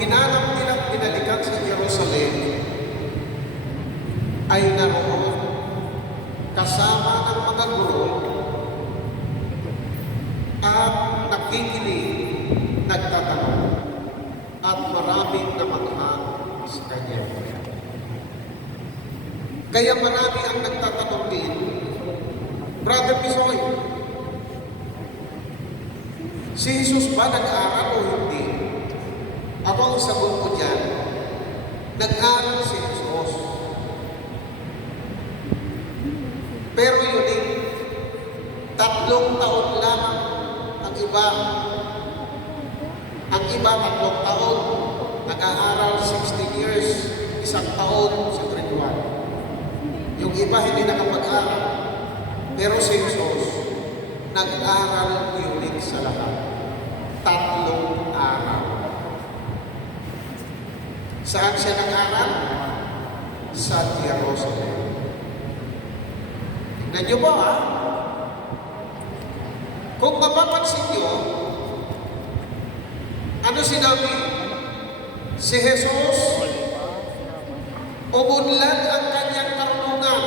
hinanap nilang binalikan sa Jerusalem, ay naroon kasama ng mga guro at nakikinig, nagtatanong, at maraming namanghang sa kanya. Kaya marami ang nagtatanong din, Brother Pisoy, si Jesus ba nag-aaral o hindi? Ako ang sagot ko dyan, nag-aaral si Jesus. Pero yun 3 taon lamang ang iba. Ang iba 3 taon, nag-aaral 16 years, 1 taon sa grade 1. Yung iba hindi nakapag-aral. Pero si Jesus, nag-aral ulit sa lahat. 3 araw. Saan siya nag-aral? Sa Jerusalem. Tignan niyo ba, ha? Kung mapapansin niyo, ano sinabi? Si Jesus, umunlad ang kanyang karunungan.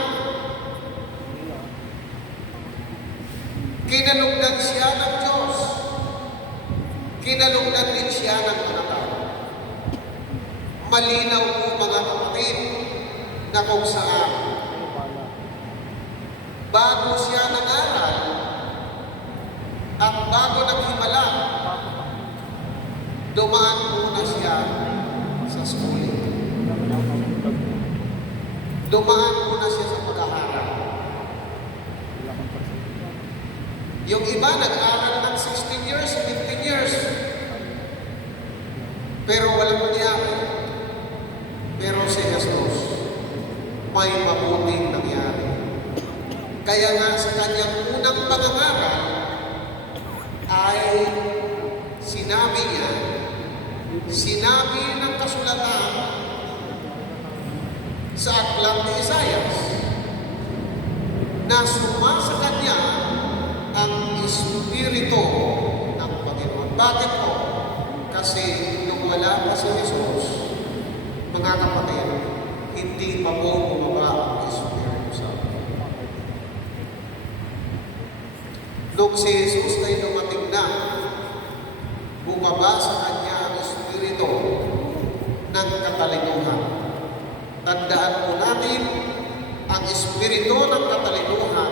Kinalugdan siya ng Diyos. Kinalugdan din siya ng mga tao. Malinaw po mga kapatid na kung saan bago siya nag-aral at bago naghimala, dumaan muna siya sa schooling. Dumaan muna siya sa pag-aaral. Yung iba nag-aaral ng 16 years, 15 years. Pero walang mangyari. Pero si Jesus, may mabuting nangyari. Kaya nga sa kanyang unang pangangaral ay sinabi niya, sinabi ng kasulatan sa aklat ni Isaias na sumasa kanya ang Espiritu ng Panginoon. Bakit po? Kasi nung wala pa si Jesus, mga kapatid, hindi pa po bumaba ang Espiritu sa atin. Nung si Jesus ay dumating na, bumaba sa kanya ang Espiritu ng katalinuhan. Tandaan po natin, ang Espiritu ng katalinuhan,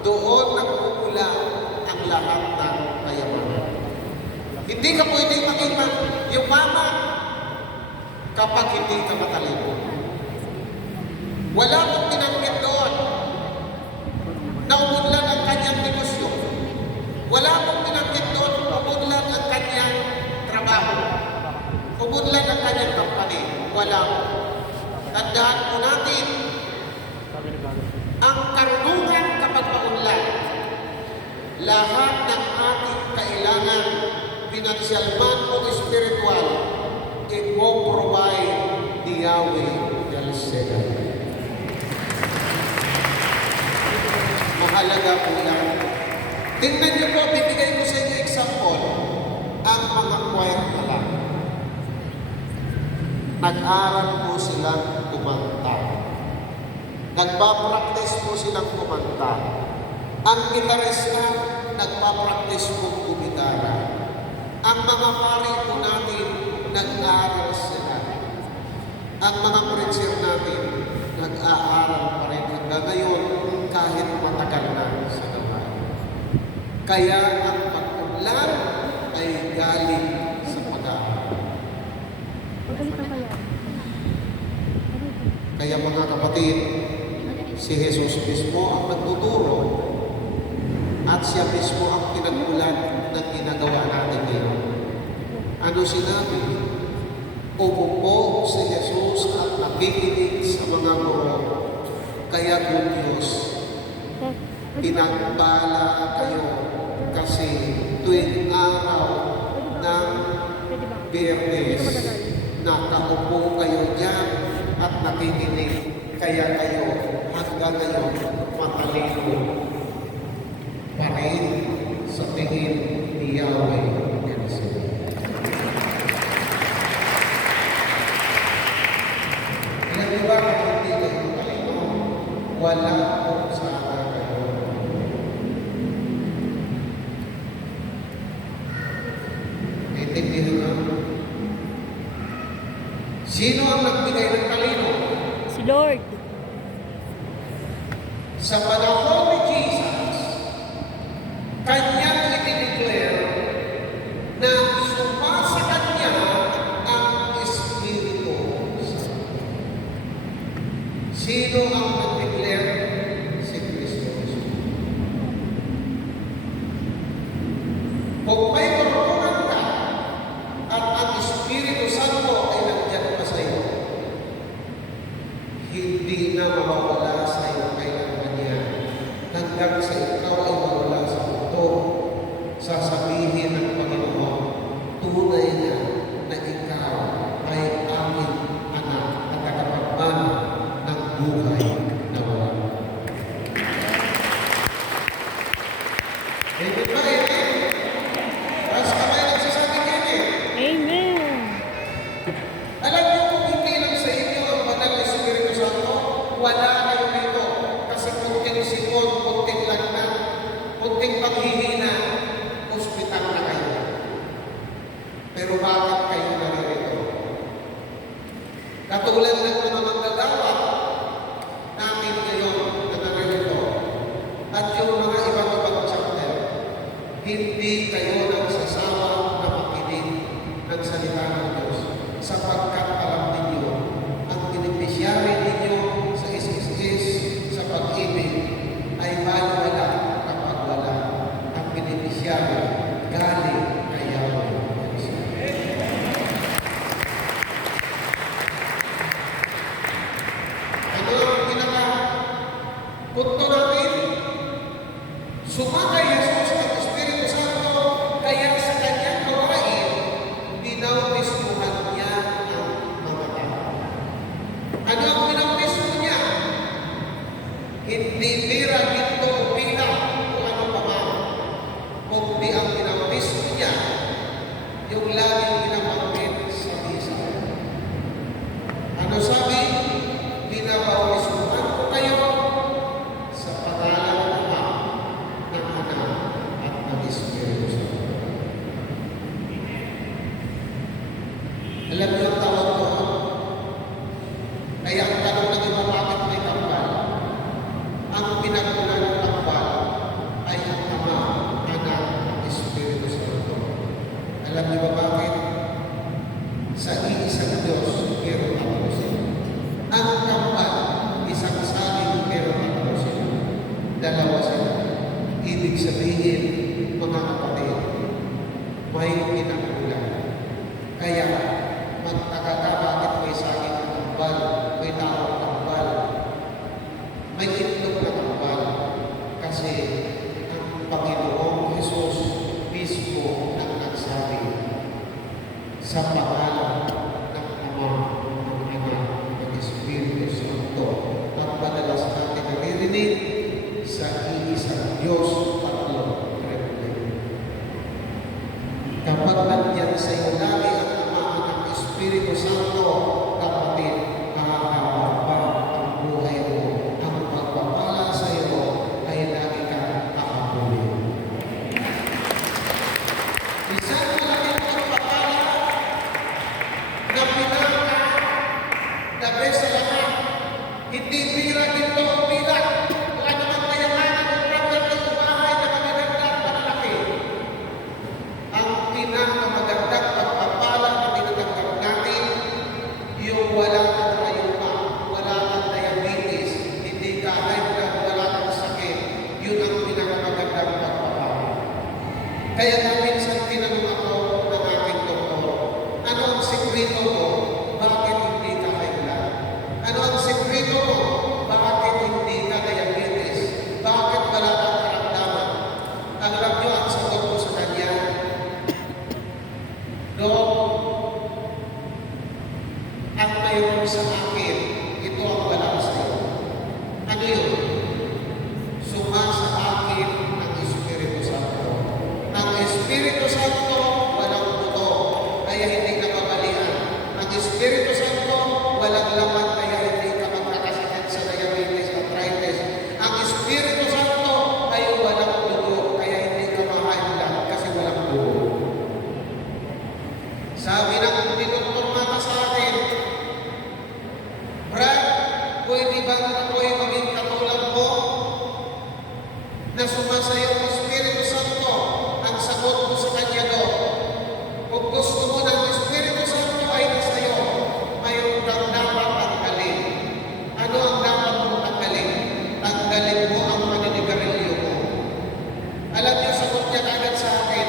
doon nagmumula ang lahat ng kayamanan. Hindi ka pwedeng makita yung mama kapag hindi ka matalino. Wala pong binanggit doon na umunlad ang kanyang negosyo. Wala pong binanggit doon umunlad ang kanyang trabaho. Umunlad ang kanyang company. Wala. Tandaan po natin, ang karunungan kapag maunlad, lahat ng ating kailangan, pinansyal man o spiritual, i-provide ni Yahweh El Shaddai. Mahalaga po yan. Tingnan niyo po, bibigay ko sa inyo example, ang mga choir na lang. Nag-aral po silang kumanta. Nagpa-practice po silang kumanta. Ang gitarista, nagpa-practice po kumitara. Ang mga pari po natin, nag-aaral sila. Ang mga preacher natin, nag-aaral pa rin hanggang ngayon kahit matagal na sa gawain. Kaya ang pag-unlad ay galing sa pag-aaral. Kaya mga kapatid, si Jesus mismo ang nagtuturo at siya mismo ang pinag-ulan ng ginagawa natin ngayon. Ano sinabi? Umupo si Jesus at nakikinig sa mga guro. Kaya kung Diyos, pinagpala kayo kasi tuwing araw ng Biyernes, nakaupo kayo dyan at nakikinig. Kaya kayo hanggang ngayon matalino pa rin sa tingin ni Yahweh. wala po sana kayo. Naintindihan na? Sino ang nagbigay ng talino? Si Lord. Sa panahon ni Jesus, kanyang i-declare na sumasa kanya ang Espiritu Santo. Sino ang nag-declare? Si Kristo Jesus. Kung may karunungan ka at ang Espiritu Santo ay nandiyan pa sa iyo, hindi na mawawala sa iyo kailanman yan. Hanggang sa ikaw ay mawala sa mundo, sasabihin ng Panginoon, tunay na ikaw ay aking anak at tagapagmana ng buhay na wala. Amen ba? Amen? Taas kamay nagsasabi kayo. Amen. Alam niyo kung hindi lang sa inyo ang banal na Espiritu Santo, wala kayo dito. Kasi kunting sipon, kunting lagnat, kunting paghihina, hospital na kayo. Pero bakit kayo naririto? Katulad ng mga manggagawa namin ngayon na naririto at yung mga ibang-ibang chapter, hindi kayo nagsasawa na makinig ng salita ng Diyos sapagkat alam ninyo ang benepisyari ninyo sa is sa pag-ibig ay baliwala kapag wala ang benepisyari galing kay Yahweh. Ano ang pinaka-punto natin? Sumakay Jesus ng Espiritu Santo, kaya sa kanyang gawain, binautismuhan niya ang mga tao. Ano ang binautismo niya? Hindi bira, ginto, o pila, o ano pa man. Kundi ang binautismo niya, yung laging binabanggit sa misa. Ano sabi? Binabautismuhan ko kayo sa pangalan ng Ama, ng Anak, at ng Espiritu Santo. Alam niyo ang tawag doon? Kaya ang tanong ng iba, bakit may kambal? Ang pinagmulan ng kambal ay ang Ama, Anak, at Espiritu Santo. Alam niyo ba bakit? Sa iisang Diyos, pero tatlo sila. Ang kambal, isang saging, pero tatlo sila. Dalawa sila. Ibig sabihin, mga kapatid, may pinagmulan. Kaya, magtaka bakit may saging na kambal, may tao na kambal, may itlog na kambal. Kasi ang Panginoong Jesus mismo ang nagsabi sa pangalan ng Ama, ng Anak, ng Espiritu Santo. At madalas natin naririnig sa iisang Diyos, tatlo, triple. Kapag nandiyan sa iyo lagi ang Ama, ang Espiritu Santo, kapatid, makakapag pa ang buhay mo. Ang pagpapala sa iyo ay lagi kang kakapuli. Isang malaking pagpapala na pinaka the best sa lahat. Hindi bira dito o bilang. Wala naman kayamanan o problem ng bahay na magagandang panalaki. Ang pinakamagandang pagpapala na tinatanggap natin, yung wala kang ayuma, wala kang diabetes, hindi ka high blood, wala kang sakit, yun ang pinakamagandang pagpapala. Kaya na minsan tinanong ako ng aking doktor, ano ang sikreto mo? Bakit hindi ka high blood? Ano ang sikreto mo? Bakit hindi ka diabetes? Bakit wala kang karamdaman? Ang alam niyo ang sagot ko sa kanya, Dok, ang mayroon sa akin, ito ang wala sa iyo. Ano yun? Sumasa akin ang Espiritu Santo. Ang Espiritu Santo, walang buto, kaya hindi ka mabalian. Ang Espiritu Santo, walang laman, kaya hindi ka magkakasakit sa diabetes, arthritis, Sabi ng tinuturo mata sa akin, Brad, pwede bang ako'y maging katulad mo na sumasayo ng Espiritu Santo? Ang sagot ko sa kanya doon, kung gusto mo ng Espiritu Santo ay nasayo, mayroon kang dapat tanggalin. Ano ang dapat mong tanggalin? Tanggalin mo ang paninigarilyo mo. Alam niyo, sagot niya agad sa akin,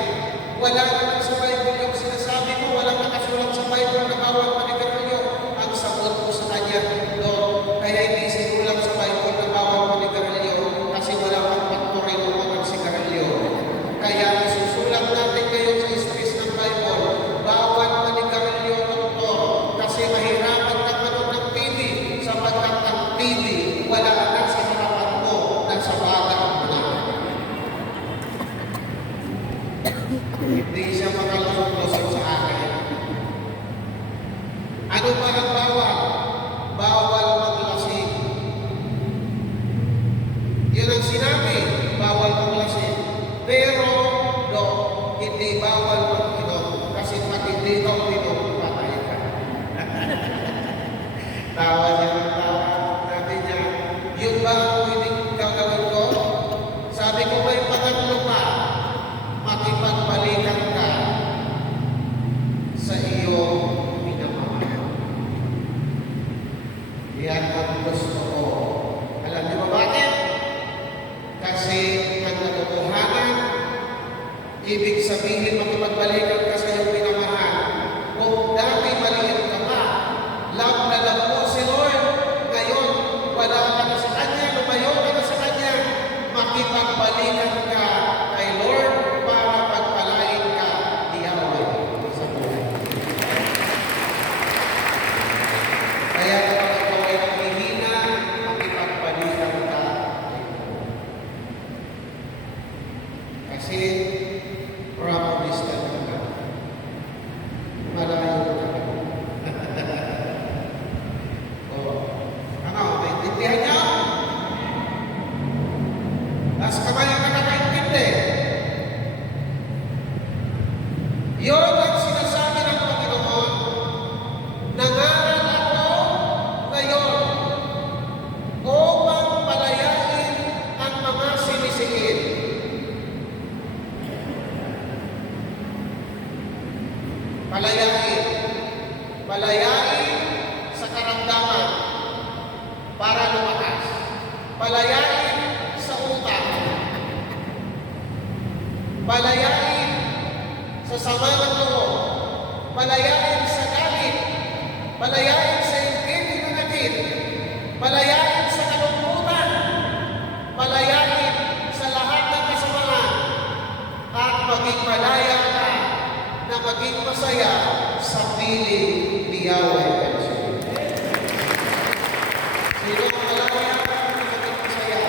wala naman sa Bible yung sinasabi mo, walang nakasulat sa Bible na bawal manigarilyo. Ang sagot ko sa kanya doon, kaya hindi sinulat sa Bible na bawal manigarilyo kasi wala pang pagturino mo ng sigarilyo. Kaya isusulat natin ngayon sa space ng Bible, bawal manigarilyo, doktor, kasi mahirapan ka manood ng TV sapagkat ang TV wala na sa harapan mo nasa bagang mo na. Hindi siya makalusot sa akin. Ano ba ang bawal? Bawal maglasing. Yun ang sinabi, bawal maglasing. Pero, no, hindi bawal mag-inom. Kasi pag hindi ka uminom, patay ka. Tawa niya ng tawa. Sabi niya, yun ba ang pwedeng gagawin ko? Sabi ko, may pangatlo pa. Makipagbalikan ka sa iyong minamahal. Yan ang gusto ko. Alam niyo ba bakit? Kasi ang katotohanan, ibig sabihin makipagbalikan ka sa iyong minamahal. Kung dati maliit ka pa, love na love mo si Lord, ngayon wala ka na sa Kanya, lumayo ka na sa Kanya, makipagbalikan ka kay Lord para pagpalain ka ni Yahweh sa buhay. Kaya kapag ikaw ay nanghihina, makipagbalikan ka. Kasi promise ka na. Malayo ka. Ano, naintindihan niyo? Taas kamay ang nakakaintindi. Yun ang sinasabi ng Panginoon, nangaral ako ngayon upang palayain ang mga sinisiin. Palayain. Palayain sa karamdaman para lumakas. Palayain sa utang. Palayain sa sama ng loob. Palayain sa galit. Palayain sa inggit hinanakit. Palayain sa kalungkutan. Palayain sa lahat ng kasamaan. At maging malaya ka na maging masaya sa piling ni Yahweh. Sino ang malaya na maging masaya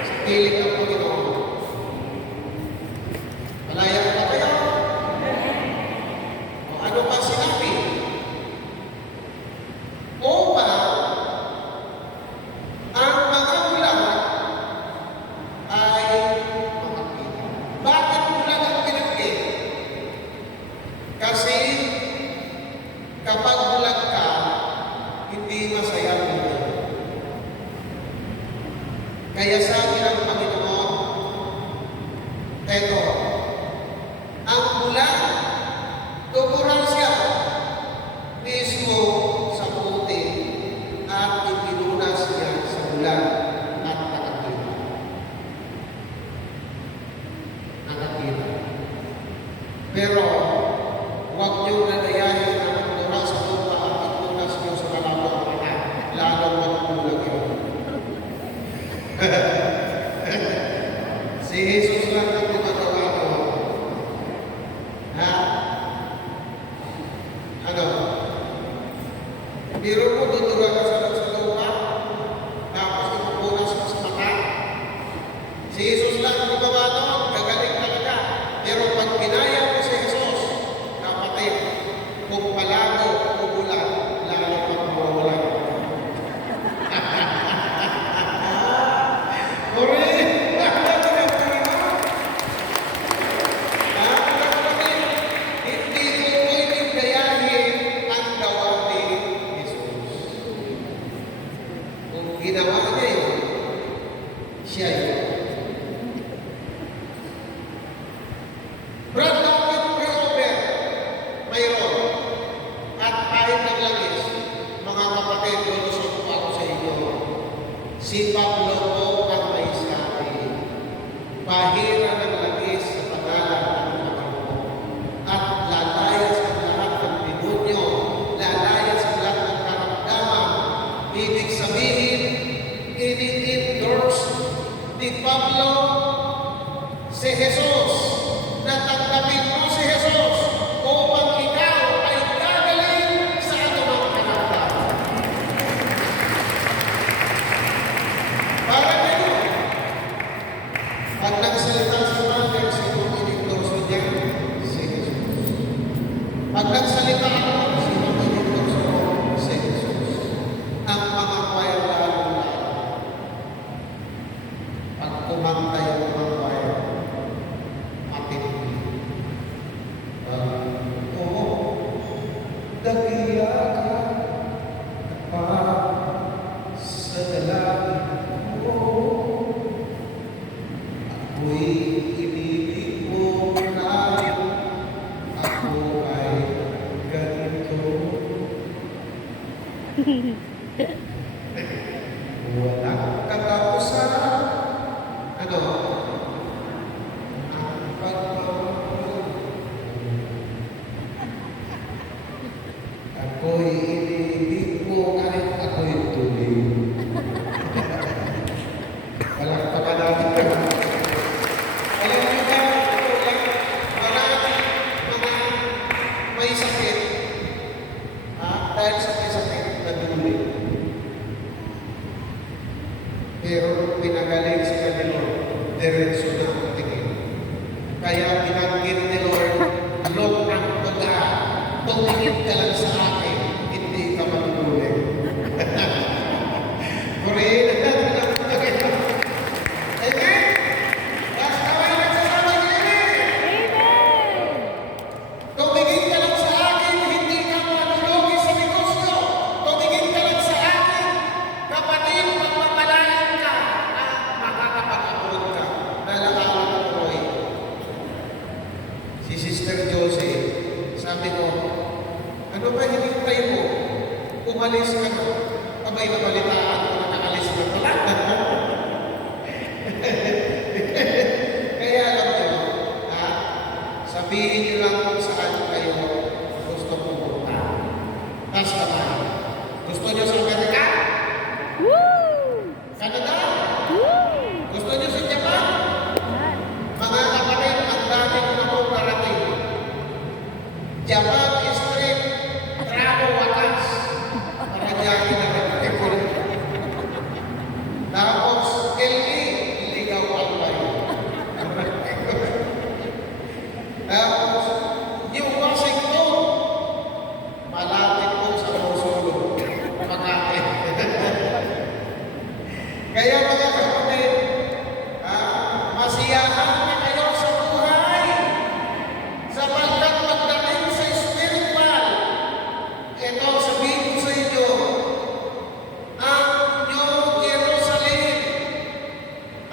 sa piling ng Panginoon? Malaya ka ba kayo? O ano pa sinabi? Upang ang mga ulan ay makakita. Bakit ulan ang pinagkit? Kasi kapag bulag ka, hindi masaya ang buhay. Kaya sabi ng Panginoon, eto, ang bulag, tumuran siya mismo sa puti at ipinunas niya sa bulag at nakakita. Nakakita. Pero, huwag niyong nanayahin na magmura sa lupa at itunas niyo sa kalabang anak. Lalong manubulag yun. Si Jesus lang ang gumagawa ko. Ha? Ano? Biro mo, dudura ka sa lupa, tapos ipupunas ka sa mata. Si Jesus lang ang gumawa doon, gagaling talaga. Pero pag ginaya mo si Jesus, kapatid, kung palago o bulag, lalo pang mawawalan. Correct! Hindi tuloy Pablo, si Jesus, natanggapin mo si Jesus upang ikaw ay gagaling sa anumang kalagayan. Parang gano'n. Pag nagsalita si Father, sino inendorso niya? Si Jesus. Pag nagsalita ako, sino inendorso ko? Si Jesus. Ang mga choir lalo na. Pag kumanta yung mga choir, matindi. Oo, dagiya ka pa sa dalangin ko. Ako'y ibibig mo kahit ako ay ganito. Walang katapusan. Ano? Ang pagmamahal. Ako'y ibibig mo kahit ako'y tuloy. Walang pagkanatin. Alam niyo ba, maraming mga may sakit, dahil sa may sakit, nagduloy. Pero pinagaling sila ni Lord, diretso na ang tingin. Kaya binanggit ni Lord, Lord ang baga, tumingin ka lang sa akin, hindi ka manunulit. Purihin na natin ang tingin. Amen? Basta kayo nagsasama niya. Amen! Tumingin ka lang sa akin, hindi ka manulugi sa negosyo. Tumingin ka lang sa akin, kapatid, pagpapalain ka at makakapag-abot ka. Nalakalan ko, Roy. Si Sister Josie, sabi ko, ano ba hinintay mo? Umalis ka na. Abay na balitaan ko na nakalis na pala. Kaya alam nyo, sabihin nyo lang kung saan kayo gusto pumunta. Taas naman. Gusto nyo sa Amerika? Woo! Canada? Woo! Gusto nyo sa Japan? Yan. Mga kapatid, ang dami ko na pong parating. Japan Street, Trago Wakas. Paranyaki na kapatid ko. Tapos, LA, Ligaw Albay. Tapos, New Washington, malapit po sa Mosul, Makati. Kaya mga kapatid, masiyahan na kayo sa buhay. Sapagkat pagdating sa spiritual, ito sabihin ko sa inyo, ang New Jerusalem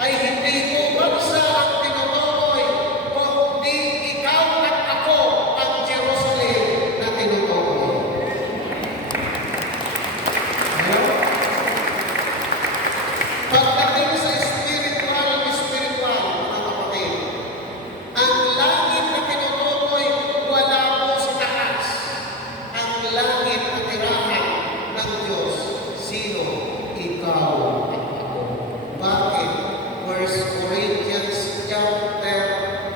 ay hindi mo bansa ang tinutukoy, kundi ikaw at ako ang Jerusalem na tinutukoy. Hello? Pagdating sa spiritual, mga kapatid, ang langit na tinutukoy wala po sa taas. Ang langit na tirahan ng Diyos, sino? Ikaw at ako. Bakit? 1 Corinthians chapter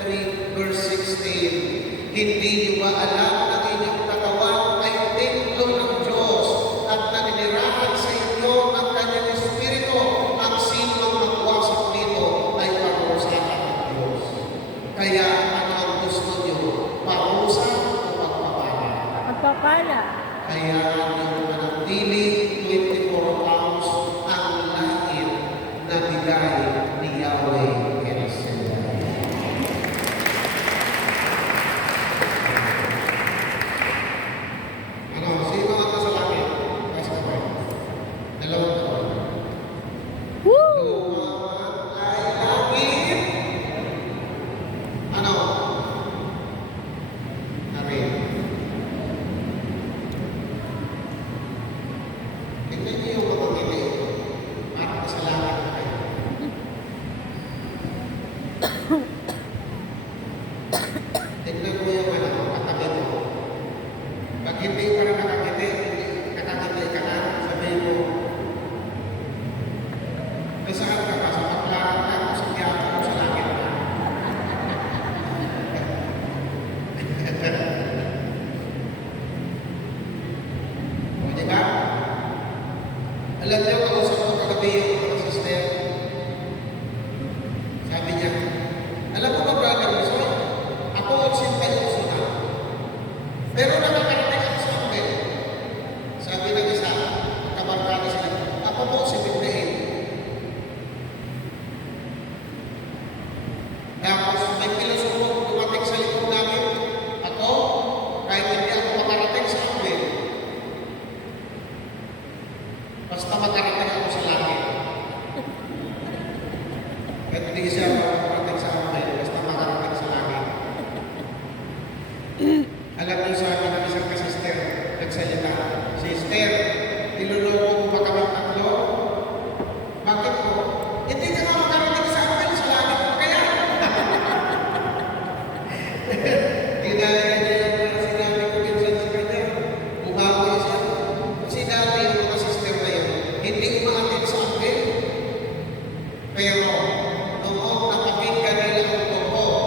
3, verse 16. Hindi niyo ba alam na inyong katawan ay templo ng Diyos at naninirahan sa inyo ang kanyang Espiritu? Ang sino magwasak nito ay parusahan ng Diyos. Kaya ano ang gusto niyo? Parusa o pagpapala? Magpapala. Kaya yung manatili 24 hours ang langit na bigay ni Yahweh El Shaddai. Ano? Sino ang nasa langit? Basta ba? Dalawang tao. Woo! Lumaman ay langit. Ano? Narin. Tingnan niyo yung mga ngiti. Parang sa langit na kayo. Tingnan mo yung katabi mo. Pag hindi ka na nakakiti ka na, sabihin mo, nasaan ka ba? Sa Baclaran ka o sa Alam niyo, kausap ko kagabi yung mga sister. Sabi niya, alam mo ba, Brother Wilson, ako 81 na. Pero nakakarating ako sa akin. Sabi ng isa, kabarkada sila, ako po 78. Tapos may pilosopo dumating sa likod namin. Ako, kahit hindi ako makarating sa akin, basta makarating ako sa langit. Kahit hindi siya makarating sa akin, basta makarating sa langit. Alam niyo sa akin ng isang kasister, nagsalita, Sister, niloloko mo ba kami tatlo? Bakit po? Hindi ka nga makarating sa akin, sa langit mo kaya? Ginaya niya yung sinabi ko minsan sa kanya, umamoy siya. Kasi dati yung mga sister na yun, hindi umaatid sa akin. Pero, noong napakinggan nila ang totoo,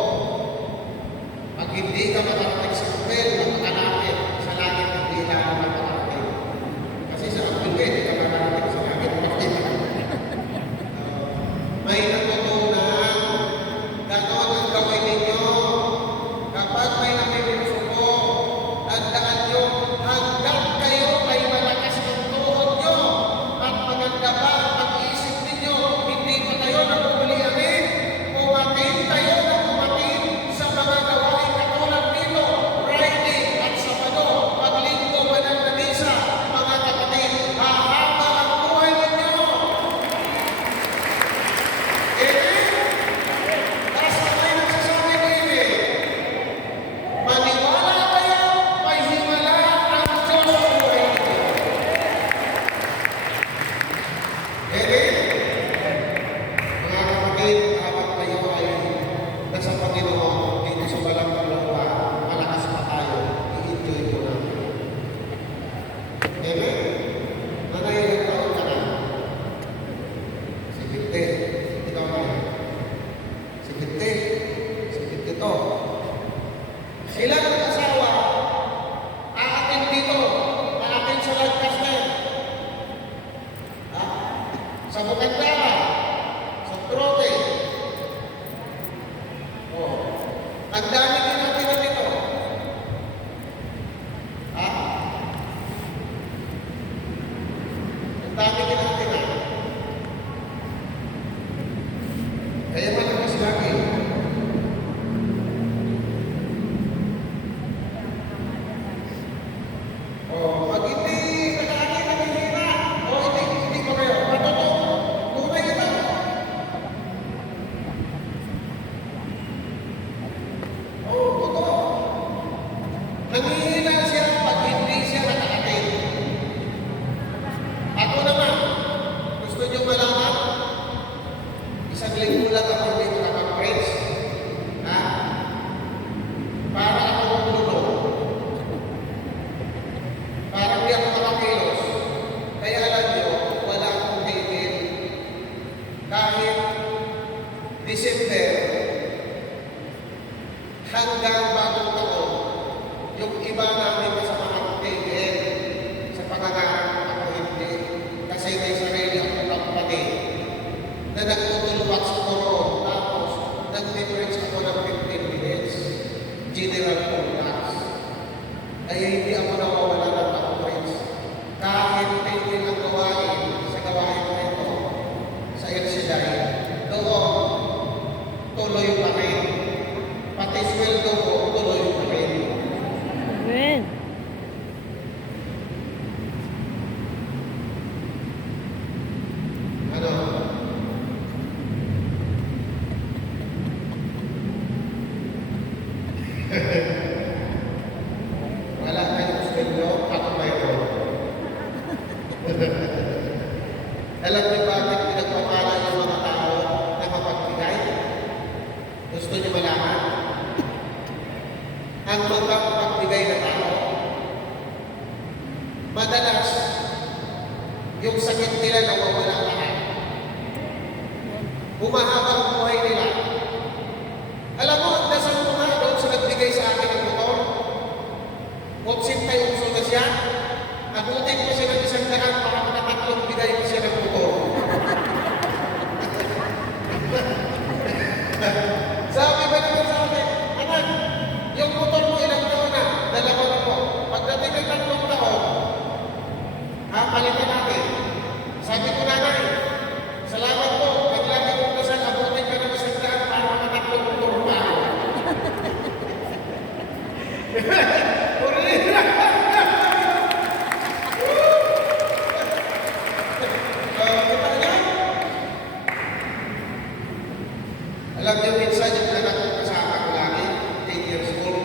pag hindi ka makarating sa akin, makakalapit sa langit, hindi lang makarating. Kasi sa akin, hindi ka makarating sa langit, makita ka. May natutunan, gano'n ang gawin ninyo. Kapag may nakikinusuko, tandaan nyo, hanggang kayo ay malakas ang tuhod nyo at maganda pa ang pag-iisip ninyo, hindi pa kayo napupulianin, umatin tayo na umatin sa mga gawain katulad nito, Friday at Sabado, paglinggo ba ng Manisa, mga kapatid, hahaba ang buhay ninyo. Amen? Basta may nagsasabi ng amen. Maniwala kayo, may himala ang Diyos sa buhay ninyo. Amen? Mga kapatid, habang kayo ay nasa Panginoon, dito sa balang lupa, malakas pa tayo, i-enjoy mo natin. Amen? Nanay, taon ka na. Si Binte, ikaw na. Si Binte, si Binte to. Sila ng asawa, aatin dito, aatin sa Lancaster. Ha? Sa Bukandara, sa Trote. Oh. Ang dami din natin na dito. Ha? Ang dami din natin na. Kaya malakas lagi. Oh, pag hindi nag-aaral ka ng hira, o hindi pa kayo, matuto, tunay ito. Oh, totoo. Nanghihina siya pag hindi siya nag-aaral. Ako naman, gusto niyo malaman? Isang linggo lang ako dito nakapag-preach. Ha? Para ako matulog. Parang di ako makakilos. Kaya alam nyo, wala akong tigil. Kahit December, hanggang bagong taon, yung iba namin kasama akong tigil sa pangangarap ako hindi. Kasi may sarili akong company na nagtutulwak sa koron. Tapos, nag-difference ako ng 15 minutes. General Contact. Kaya hindi ako nawawala ng conference. Kahit tingin ang gawain sa gawain ko ito, sa LCDI, doon, tuloy pa rin. Pati sweldo ko, tuloy pa rin. Amen. Ano? Wala tayong sweldo, ako mayroon. Alam niyo bakit pinagpapala yung mga tao na mapagbigay? Gusto niyo malaman? Ang mga mapagbigay na tao, madalas, yung sakit nila nawawala lahat. Humahaba ang buhay nila. Alam mo, ang dasal ko nga doon sa nagbigay sa akin ng motor, 81 na siya, Abutin ko siya ng 100 para makatatlong bigay ko siya ng motor. Sabi ba naman sa akin, anak, yung motor mo ilang taon na? 2 na po. Pagdating ng 3 taon, palitan natin. Sabi ko, nanay, salamat po. Naglagi ko kasal, abutin ka ng 100 para makatatlong motor pa ako. Kita niyo? Alam niyo, minsan yung anak ko kasama ko lagi, 8 years old,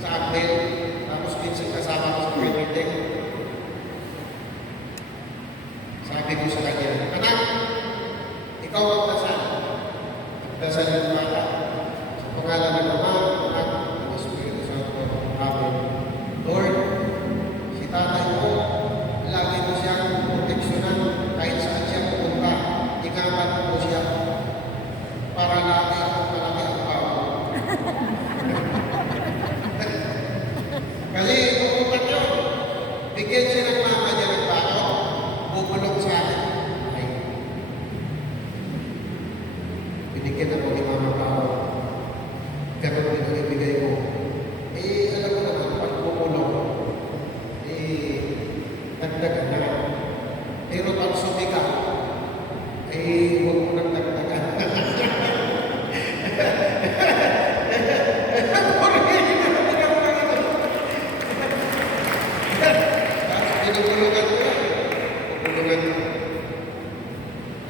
sa Abel, tapos minsan kasama ko sa Winnipeg. Sabi ko sa kanya, anak, ikaw ang dasal. Dasal yung bata. Sa pangalan ng Ama, Anak, ng Espiritu Santo. Amen. Lord, si tatay ko, lagi ko siyang proteksyonan kahit saan siya pupunta. Ikamat ko siya para lagi ako malaki ang pao. Kasi umupat yun. Bigyan siya ng mama niya ng bato. Bubulong sa akin. Ay. Binigyan ako ni mama pao. Ganun din ang ibigay ko. Eh, alam mo naman, pag bumulong, dagdagan na. Pero pag sumiga, huwag mo nang dagdagan. Tinutulugan ko yan. Tinutulugan ko.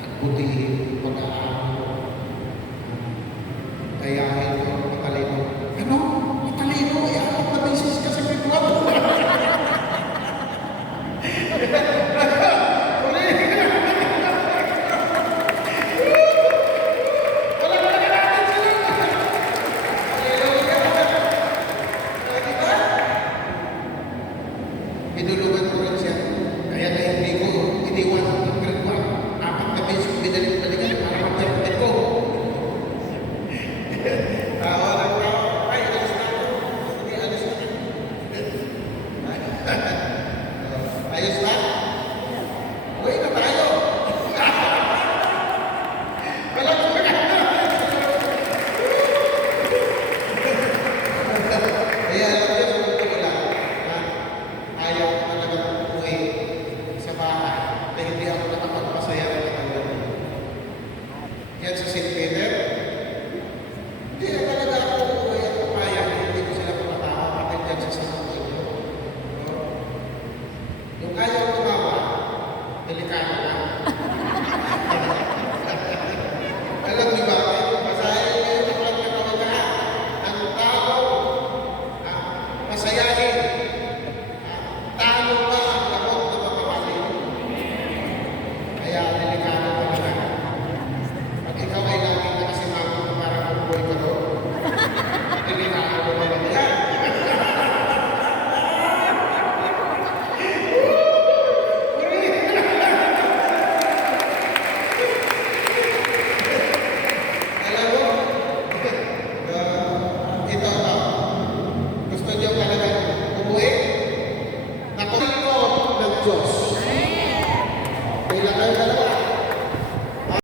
At butihin, pag-aaral ko. Gayahin ko ang matalino. Ano? Matalino? Apat na beses ka sa pagkuhan. Pinulungan